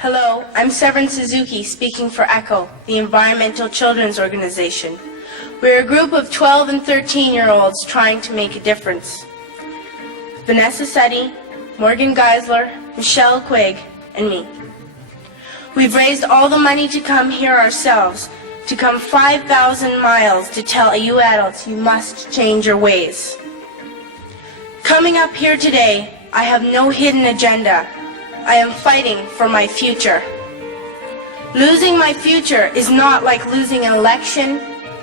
Hello, I'm Severin Suzuki speaking for ECHO, the Environmental Children's Organization. We're a group of 12 and 13-year-olds trying to make a difference. Vanessa Setti, Morgan Geisler, Michelle Quigg, and me. We've raised all the money to come here ourselves, to come 5,000 miles to tell you adults you must change your ways. Coming up here today, I have no hidden agenda. I am fighting for my future. Losing my future is not like losing an election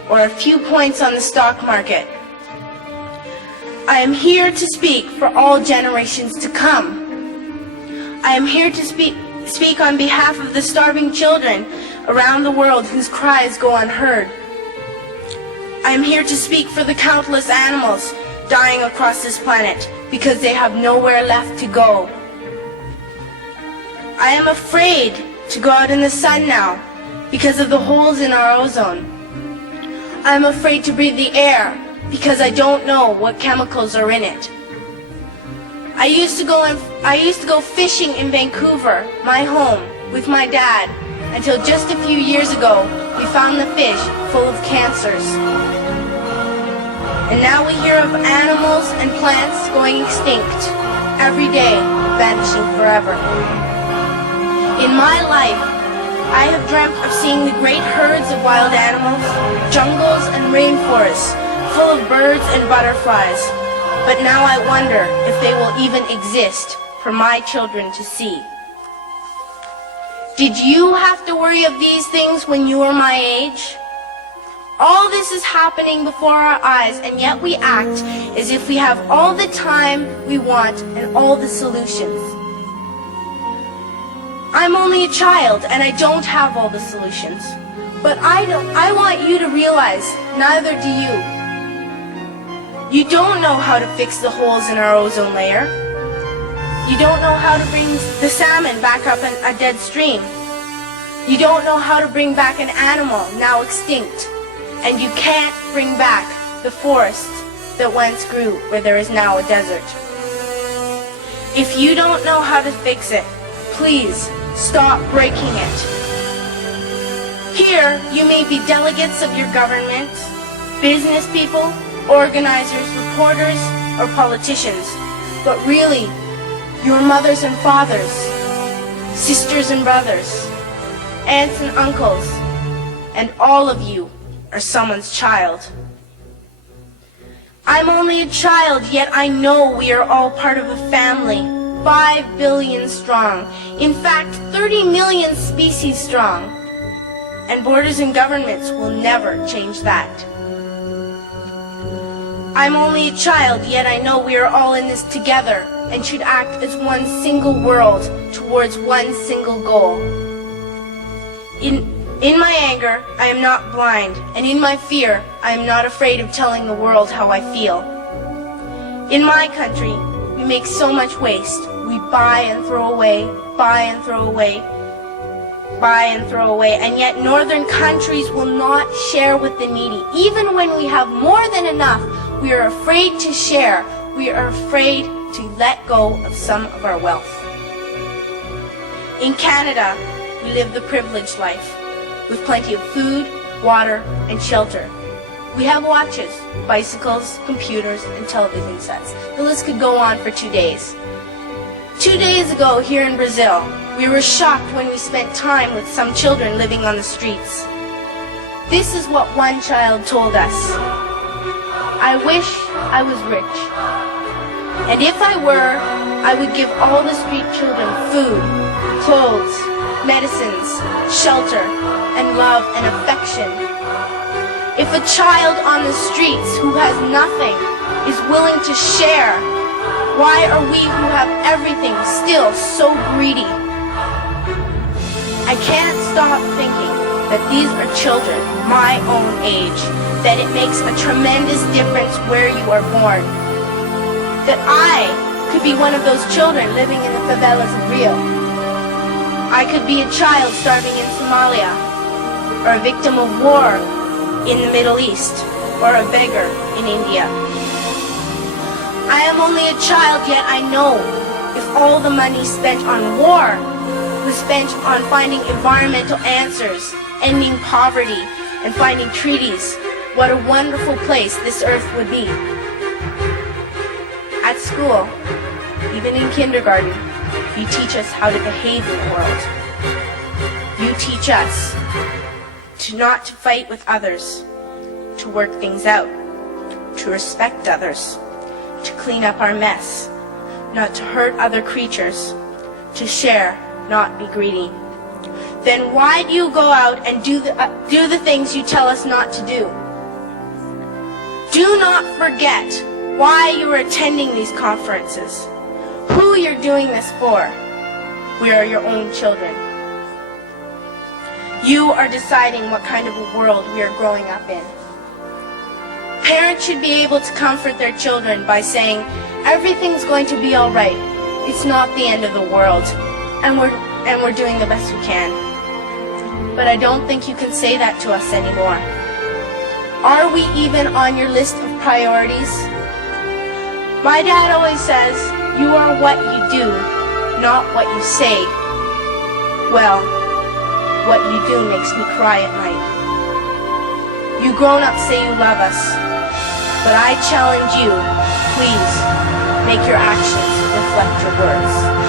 or a few points on the stock market. I am here to speak for all generations to come. I am here to speak on behalf of the starving children around the world whose cries go unheard. I am here to speak for the countless animals dying across this planet because they have nowhere left to go. I am afraid to go out in the sun now because of the holes in our ozone. I am afraid to breathe the air because I don't know what chemicals are in it. I used to go fishing in Vancouver, my home, with my dad, until just a few years ago we found the fish full of cancers. And now we hear of animals and plants going extinct, every day vanishing forever. In my life, I have dreamt of seeing the great herds of wild animals, jungles and rainforests full of birds and butterflies. But now I wonder if they will even exist for my children to see. Did you have to worry of these things when you were my age? All this is happening before our eyes, and yet we act as if we have all the time we want and all the solutions. I'm only a child and I don't have all the solutions. But I want you to realize, neither do you. You don't know how to fix the holes in our ozone layer. You don't know how to bring the salmon back up in a dead stream. You don't know how to bring back an animal now extinct. And you can't bring back the forests that once grew where there is now a desert. If you don't know how to fix it, please stop breaking it. Here, you may be delegates of your government, business people, organizers, reporters, or politicians, but really, your mothers and fathers, sisters and brothers, aunts and uncles, and all of you are someone's child. I'm only a child, yet I know we are all part of a family, 5 billion strong, in fact 30 million species strong, and borders and governments will never change that. I'm only a child, yet I know we are all in this together and should act as one single world towards one single goal. In my anger, I am not blind, and in my fear, I am not afraid of telling the world how I feel. In my country, we make so much waste. We buy and throw away, buy and throw away, buy and throw away, and yet northern countries will not share with the needy. Even when we have more than enough, we are afraid to share. We are afraid to let go of some of our wealth. In Canada, we live the privileged life, with plenty of food, water, and shelter. We have watches, bicycles, computers, and television sets. The list could go on for 2 days. 2 days ago, here in Brazil, we were shocked when we spent time with some children living on the streets. This is what one child told us. I wish I was rich. And if I were, I would give all the street children food, clothes, medicines, shelter, and love and affection. If a child on the streets who has nothing is willing to share, why are we who have everything still so greedy? I can't stop thinking that these are children my own age, that it makes a tremendous difference where you are born. That I could be one of those children living in the favelas of Rio. I could be a child starving in Somalia, or a victim of war in the Middle East, or a beggar in India. I am only a child, yet I know if all the money spent on war was spent on finding environmental answers, ending poverty, and finding treaties, what a wonderful place this earth would be. At school, even in kindergarten, you teach us how to behave in the world. You teach us not to fight with others, to work things out, to respect others, to clean up our mess, not to hurt other creatures, to share, not be greedy. Then why do you go out and do the things you tell us not to do? Do not forget why you are attending these conferences, who you're doing this for. We are your own children. You are deciding what kind of a world we are growing up in. Parents should be able to comfort their children by saying, everything's going to be all right. It's not the end of the world, and we're doing the best we can. But I don't think you can say that to us anymore. Are we even on your list of priorities? My dad always says, you are what you do, not what you say. Well, what you do makes me cry at night. You grown-ups say you love us, but I challenge you, please, make your actions reflect your words.